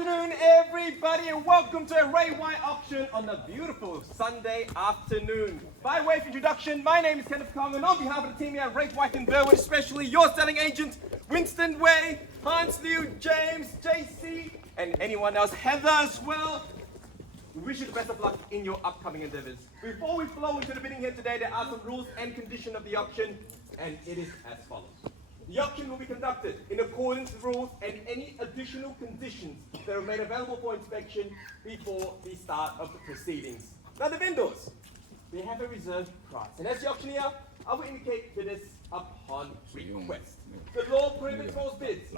afternoon, everybody, and welcome to a Ray White auction on a beautiful Sunday afternoon. By way of introduction, my name is Kenneth, and on behalf of the team here at Ray White in Burwood, especially your selling agent, Winston Way, Hans Liu, James, JC, and anyone else, Heather as well. We wish you the best of luck in your upcoming endeavors. Before we flow into the bidding here today, there are some rules and conditions of the auction, and it is as follows. The auction will be conducted in accordance with rules and any additional conditions that are made available for inspection before the start of the proceedings. Now the vendors, they have a reserved price, and as the auctioneer, I will indicate bidders upon request. The law prohibits false bids,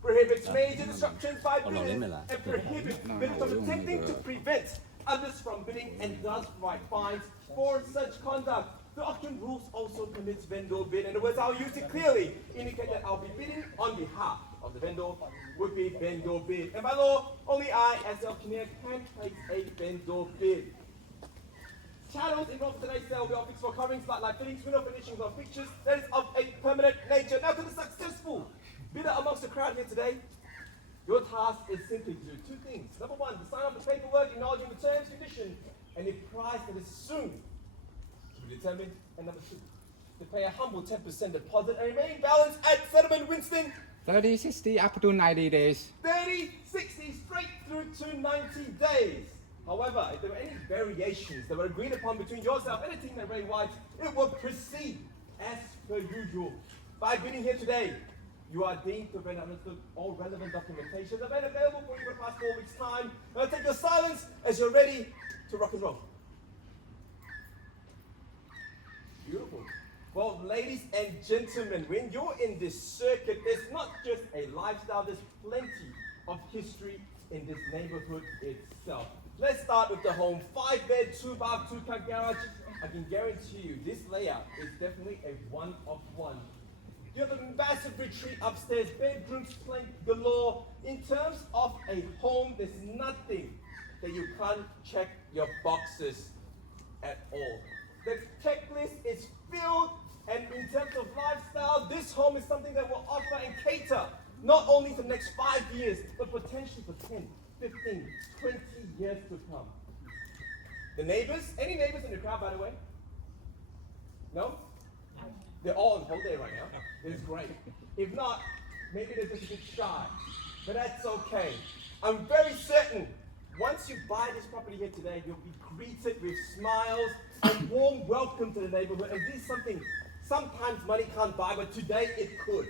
prohibits major disruptions by bidders, and prohibits bidders from attempting to prevent others from bidding and does provide fines for such conduct. The auction rules also permits vendor bid. In other words, I'll use it clearly, indicate that I'll be bidding on behalf of the vendor would be vendor bid. And by law, only I, as the auctioneer, can place a vendor bid. Channels involved in today's sale will be options for coverings, like fittings, window finishings, or fixtures that is of a permanent nature. Now to the successful bidder amongst the crowd here today, your task is simply to do two things. Number one, to sign off the paperwork acknowledging the terms, condition, and the price that is soon to be determined. And number two, to pay a humble 10% deposit and remain balance at settlement. Winston? 30, 60, up to 90 days. 30, 60, straight through to 90 days. However, if there were any variations that were agreed upon between yourself and the team at Ray White, it will proceed as per usual. By bidding here today, you are deemed to have understood all relevant documentation that are made available for you for the past 4 weeks' time. Now take your silence as you're ready to rock and roll. Beautiful. Well, ladies and gentlemen, when you're in this circuit, there's not just a lifestyle, there's plenty of history in this neighborhood itself. Let's start with the home. 5-bed, 2-bath, 2-car garage. I can guarantee you this layout is definitely a one of one. You have a massive retreat upstairs, bedrooms plank galore. In terms of a home, there's nothing that you can't check your boxes at all. The checklist is filled, and in terms of lifestyle, this home is something that will offer and cater not only for the next 5 years, but potentially for 10, 15, 20 years to come. The neighbors, any neighbors in the crowd, by the way? No? They're all on holiday right now. It's great. If not, maybe they're just a bit shy. But that's okay. I'm very certain once you buy this property here today, you'll be greeted with smiles and warm welcome to the neighborhood. And this is something sometimes money can't buy, but today it could.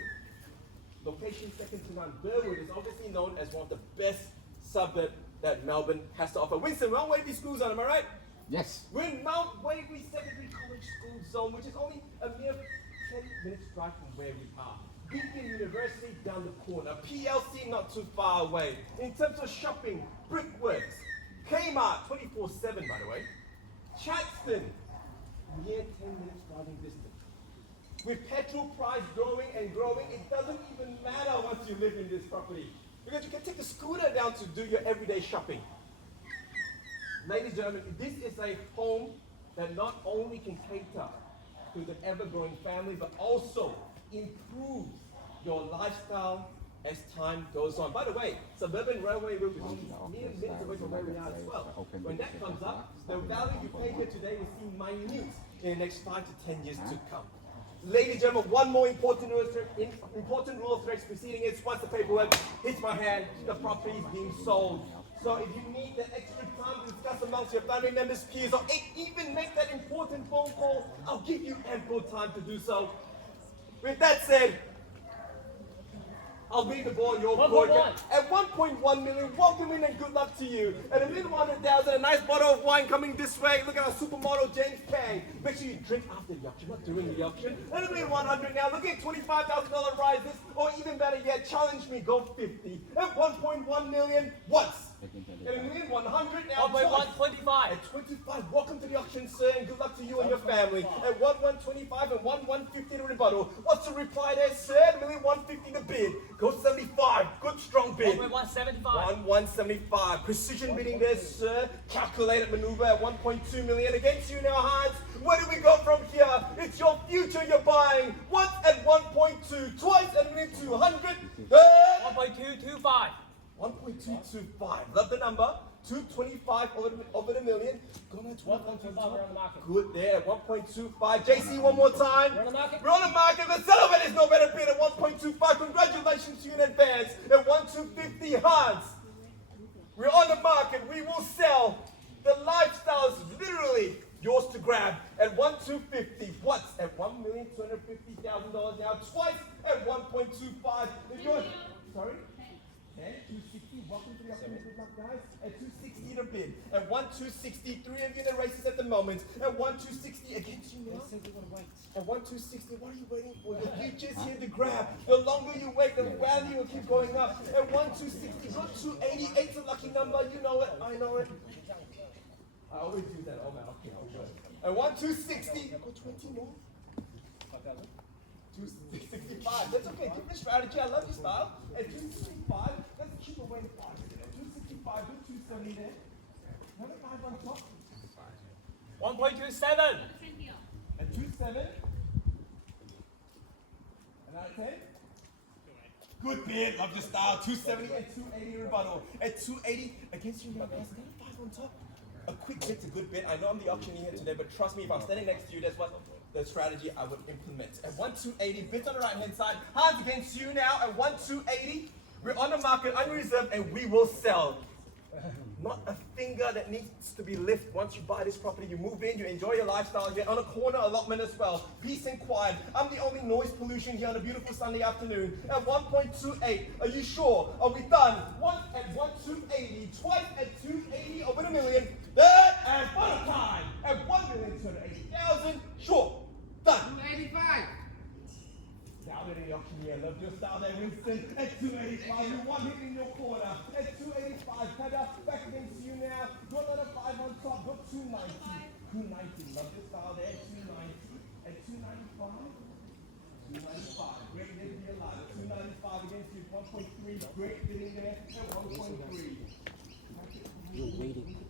Location second to none. Burwood is obviously known as one of the best suburbs that Melbourne has to offer. Winston, Mount Wavy School Zone, am I right? Yes. We're in Mount Wavy Secondary College School Zone, which is only a mere 10 minutes drive from where we are. Beacon University down the corner. PLC not too far away. In terms of shopping, Brickworks, Kmart 24/7 by the way. Chatston, mere 10 minutes driving distance. With petrol price growing and growing, it doesn't even matter once you live in this property, because you can take a scooter down to do your everyday shopping. Ladies and gentlemen, this is a home that not only can cater to the ever-growing family, but also improves your lifestyle as time goes on. By the way, Suburban Railway will be mere minutes away from where we are as well. When that comes up, the value you pay here today will seem minute in the next 5 to 10 years to come. Ladies and gentlemen, one more important rule of today's proceeding is once the paperwork hits my hand, the property is being sold. So if you need that extra time to discuss amongst your family members, peers, or even make that important phone call, I'll give you ample time to do so. With that said, I'll leave the ball in your court. At 1.1 million, welcome in and good luck to you. At $1,100,000, a nice bottle of wine coming this way. Look at our supermodel, James Kang. Make sure you drink after the auction, not during the auction. At $1,100,000 now, look at $25,000 rises, or even better yet, challenge me, go 50. At 1.1 million, once. At $1,100,000 now, 1.125. At 25, welcome to the auction, sir, and good luck to you and your family. At 1.125 and 1.150 the rebuttal. What's the reply there, sir? $1.150 the bid. Go 75. Good strong bid. 1.175. 1.175. Precision bidding there, sir. Calculated maneuver at 1.2 million. Against you now, Hans. Where do we go from here? It's your future you're buying. Once at 1.2, twice at 1.200. 1.225. 1.225. Love the number. 225 over the million. Gonna 1.25, we're on the market. Good there. 1.25. JC, one more time. We're on the market. We're on the market. The settlement is no better bid at 1.25. Congratulations to you in advance. At 1,250 Hans. We're on the market. We will sell. The lifestyle is literally yours to grab at 1,250. What's at $1,250,000 now? Twice at 1.25. If you're sorry. 260. Welcome to the afternoon. Good luck, guys. At 260 to bid. At 1,263 of you in the races at the moment. At 1,260 against you now. At 1,260, what are you waiting for? The future's here to grab. The longer you wait, the value will keep going up. At 1,260, go 288's a lucky number. You know it. I know it. I always do that. Oh man, okay, I'll do it. At 1,260, go 20 more. 265. That's okay. Give me a strategy. I love your style. At 265, let's keep away the 5. At 265, do 270 there. Another 5 on top. 1.27. At 27. Another 10. Good bid. Love your style. 270 and 280 rebuttal. At 280 against you now, guys. Another 5 on top. A quick bit's a good bid. I know I'm the auctioneer here today, but trust me, if I'm standing next to you, that's what the strategy I would implement. At 1,280, bids on the right hand side. Hans against you now at 1,280. We're on the market, unreserved, and we will sell. Not a finger that needs to be lifted. Once you buy this property, you move in, you enjoy your lifestyle, you get on a corner allotment as well. Peace and quiet. I'm the only noise pollution here on a beautiful Sunday afternoon. At 1.28, are you sure? Are we done? Once at 1,280, twice at 280 over the million. Third and final time at 1,280,000. Sure. Done. 285. Down in the auctioneer, love your style there, Winston. At 285, you one hit in your corner. At 285, Heather, back against you now. Got another 5 on top, got 290. 290, love your style there, 290. At 295, 295, great bid to be alive. At 295 against you, 1.3, great bid in there. At 1.3. You're waiting.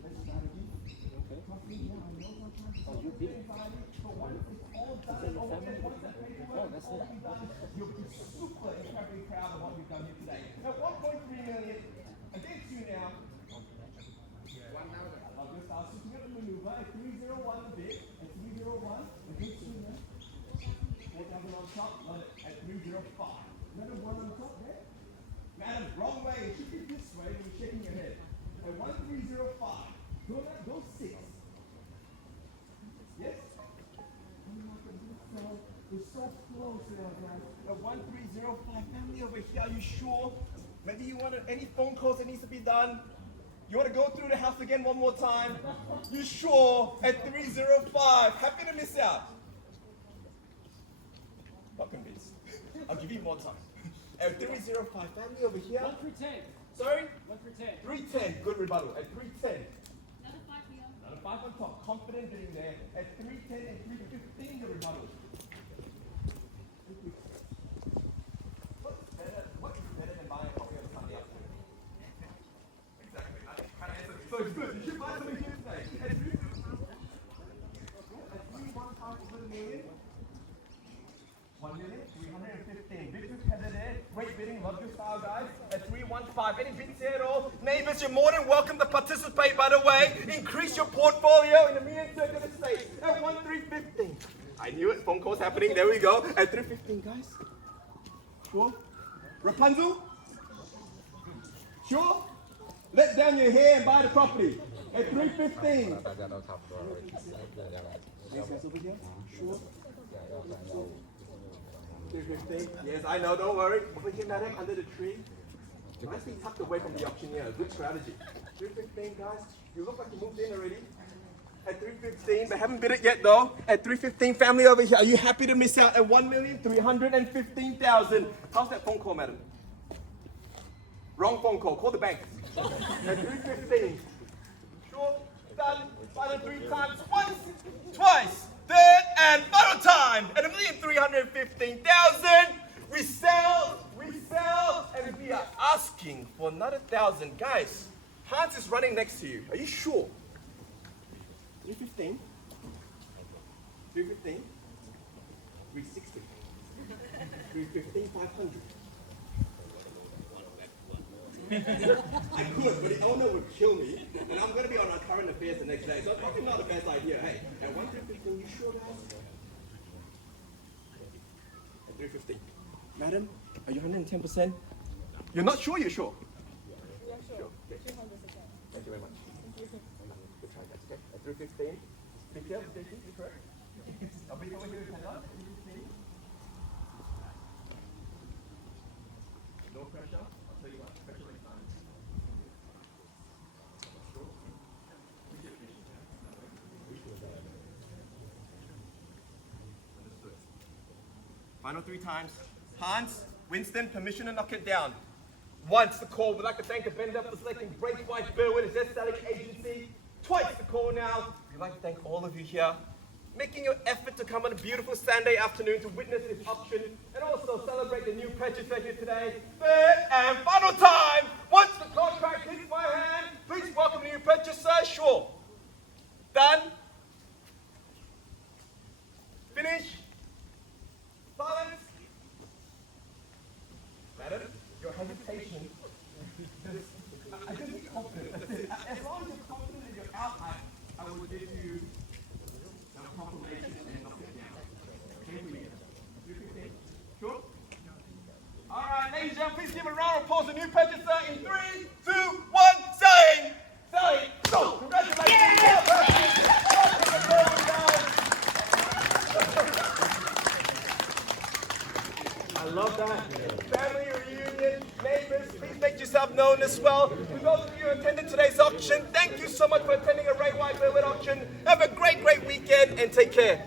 Oh, you did it. You'll be super incredibly proud of what we've done here today. At 1.3 million against you now. I'll just start switching up the maneuver at 301 a bid. At 301 against you now. 4,000 on top. Love it. At 305. Another one on top there. Madam, wrong way. It should be this way. You're shaking your head. At 1,305. Go 6. Yes? We're so close now, guys. At 1,305, family over here, are you sure? Maybe you want any phone calls that needs to be done? You want to go through the house again one more time? You sure? At 305, happy to miss out. Not convinced. I'll give you more time. At 305, family over here. 1 through 10. Sorry? 1 through 10. 310, good rebuttal. At 310. Another 5 here. Another 5 on top, confident getting there. At 310 and 315, the rebuttal. What's better than buying coffee on a Sunday afternoon? Exactly. So it's good. You should buy something here today. At 315 over the million. 1,315,000. Big header there. Great bidding. Love your style, guys. At 315. Any bids here at all? Neighbors, you're more than welcome to participate, by the way. Increase your portfolio in the Muyan Circuit Estate at 1,315. I knew it. Phone calls happening. There we go. At 315, guys. Sure? Rapunzel? Sure? Let down your hair and buy the property. At 315. These guys over here? Sure? 315. Yes, I know. Don't worry. Over here, madam, under the tree. Nicely tucked away from the auctioneer. Good strategy. 315, guys. You look like you moved in already. At 315, but haven't bid it yet though. At 315, family over here. Are you happy to miss out at 1,315,000? How's that phone call, madam? Wrong phone call. Call the bank. At 315. Sure. Done. Final 3 times. Once. Twice. Third and final time. At 1,315,000. We sell, and we are asking for another 1,000. Guys, Hans is running next to you. Are you sure? 315. 315. 360. 315, 500. I could, but the owner would kill me, and I'm going to be on our current affairs the next day, so it's probably not the best idea. Hey, at 1:15, you sure, guys? At 3:15. Madam, are you 110%? You're not sure, you're sure? Yeah, sure. Okay. 200%. Thank you very much. Thank you. Good try, guys, okay? At 3:15. Be careful, Stacy, you correct? I'll be over here at 10 up. 3:15. No pressure. I'll tell you what, pressure like time. Final 3 times. Hans, Winston, permission to knock it down. Once the call, we'd like to thank the vendor for selecting Great White Burwood as their selling agency. Twice the call now. We'd like to thank all of you here, making your effort to come on a beautiful Sunday afternoon to witness this auction and also celebrate the new purchaser here today. Third and final time, once the contract hits my hand, please welcome the new purchaser, sure. Done. Finish. Silence. Madam, your hesitation. I just be confident. As long as you're confident that you're out, I will give you a confirmation and knock it down. Okay, for you. 3:15. Sure? All right, ladies and gentlemen, please give a round of applause to the new purchaser in 3, 2, 1, selling! Selling! So, congratulations! I love that. Family reunion, neighbors, please make yourself known as well. For those of you who attended today's auction, thank you so much for attending a Great White Burwood auction. Have a great weekend and take care.